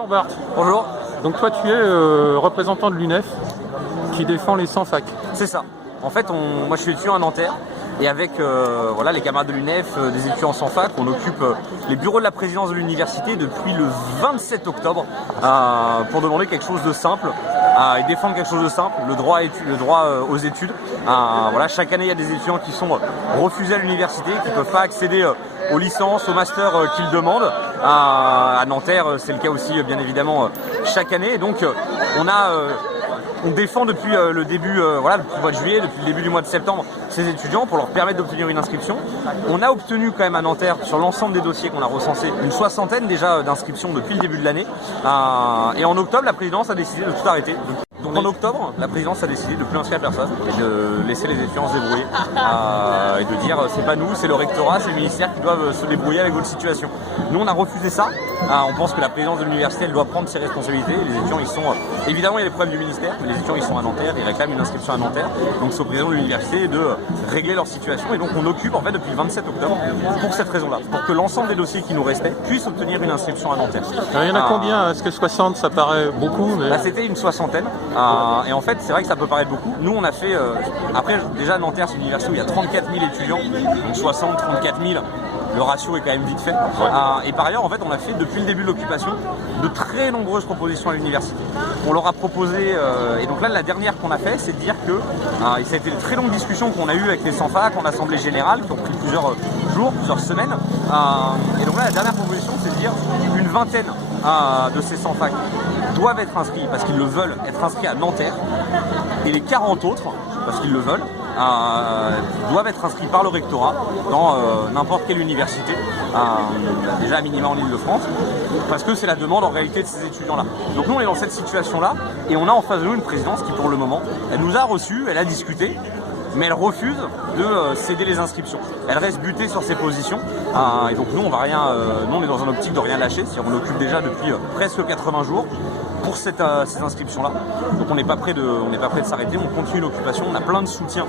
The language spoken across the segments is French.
Bonjour Bart. Bonjour. Donc toi tu es représentant de l'UNEF qui défend les sans-fac. C'est ça. En fait, moi je suis étudiant à Nanterre et avec voilà, les camarades de l'UNEF, des étudiants sans fac, on occupe les bureaux de la présidence de l'université depuis le 27 octobre pour demander quelque chose de simple et défendre quelque chose de simple, le droit aux études. Voilà, chaque année il y a des étudiants qui sont refusés à l'université, qui ne peuvent pas accéder aux licences, aux masters qu'ils demandent. À Nanterre, c'est le cas aussi bien évidemment chaque année. Et donc on défend depuis le début, depuis le mois de juillet, depuis le début du mois de septembre, ces étudiants pour leur permettre d'obtenir une inscription. On a obtenu quand même à Nanterre, sur l'ensemble des dossiers qu'on a recensés, une 60aine déjà d'inscriptions depuis le début de l'année. Et en octobre, la présidence a décidé de tout arrêter. Donc en octobre, la présidence a décidé de ne plus inscrire personne et de laisser les étudiants se débrouiller et de dire c'est pas nous, c'est le rectorat, c'est le ministère qui doivent se débrouiller avec votre situation. Nous on a refusé ça, on pense que la présidence de l'université elle doit prendre ses responsabilités. Les étudiants ils sont, évidemment il y a les problèmes du ministère, mais les étudiants ils sont à Nanterre, ils réclament une inscription à Nanterre, donc c'est au président de l'université de régler leur situation et donc on occupe en fait depuis le 27 octobre pour cette raison-là, pour que l'ensemble des dossiers qui nous restaient puissent obtenir une inscription à Nanterre. Alors, il y en a combien? Est-ce que 60 ça paraît beaucoup mais... C'était une 60aine. Et en fait, c'est vrai que ça peut paraître beaucoup. Nous, on a fait... après, déjà, Nanterre, c'est une université où il y a 34 000 étudiants. Donc 60, 34 000, le ratio est quand même vite fait. Et par ailleurs, en fait, on a fait, depuis le début de l'occupation, de très nombreuses propositions à l'université. On leur a proposé... et donc là, la dernière qu'on a fait, c'est de dire que... et ça a été de très longues discussions qu'on a eues avec les sans-fac en assemblée générale, qui ont pris plusieurs jours, plusieurs semaines. Et donc là, la dernière proposition, c'est de dire une vingtaine de ces sans-fac doivent être inscrits parce qu'ils le veulent, être inscrits à Nanterre, et les 40 autres, parce qu'ils le veulent, doivent être inscrits par le rectorat dans n'importe quelle université, déjà à minima en Ile-de-France, parce que c'est la demande en réalité de ces étudiants-là. Donc nous on est dans cette situation-là, et on a en face de nous une présidence qui pour le moment, elle nous a reçus, elle a discuté, mais elle refuse de céder les inscriptions. Elle reste butée sur ses positions. Et donc nous, on est dans une optique de rien lâcher. On occupe déjà depuis presque 80 jours pour ces inscriptions-là. Donc on n'est pas prêt de s'arrêter. On continue l'occupation. On a plein de soutien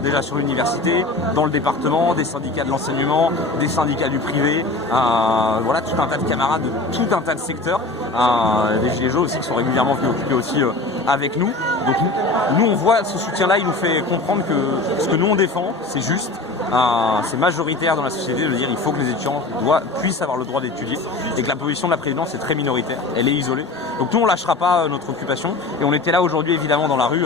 déjà sur l'université, dans le département, des syndicats de l'enseignement, des syndicats du privé. Voilà, tout un tas de camarades de tout un tas de secteurs. Des gilets jaunes aussi qui sont régulièrement venus occuper aussi avec nous. Donc nous on voit ce soutien-là, il nous fait comprendre que ce que nous on défend, c'est juste, c'est majoritaire dans la société de dire il faut que les étudiants puissent avoir le droit d'étudier et que la position de la présidence est très minoritaire, elle est isolée. Donc nous on lâchera pas notre occupation et on était là aujourd'hui évidemment dans la rue.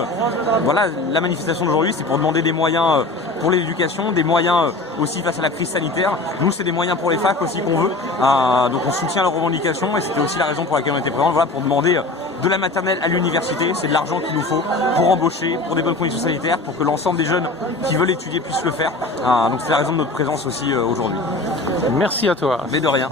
Voilà, la manifestation d'aujourd'hui c'est pour demander des moyens pour l'éducation, des moyens aussi face à la crise sanitaire. Nous c'est des moyens pour les facs aussi qu'on veut, donc on soutient leurs revendications et c'était aussi la raison pour laquelle on était présents, voilà, pour demander de la maternelle à l'université, c'est de l'argent qu'il nous faut pour embaucher, pour des bonnes conditions sanitaires, pour que l'ensemble des jeunes qui veulent étudier puissent le faire. Donc c'est la raison de notre présence aussi aujourd'hui. Merci à toi. Mais de rien.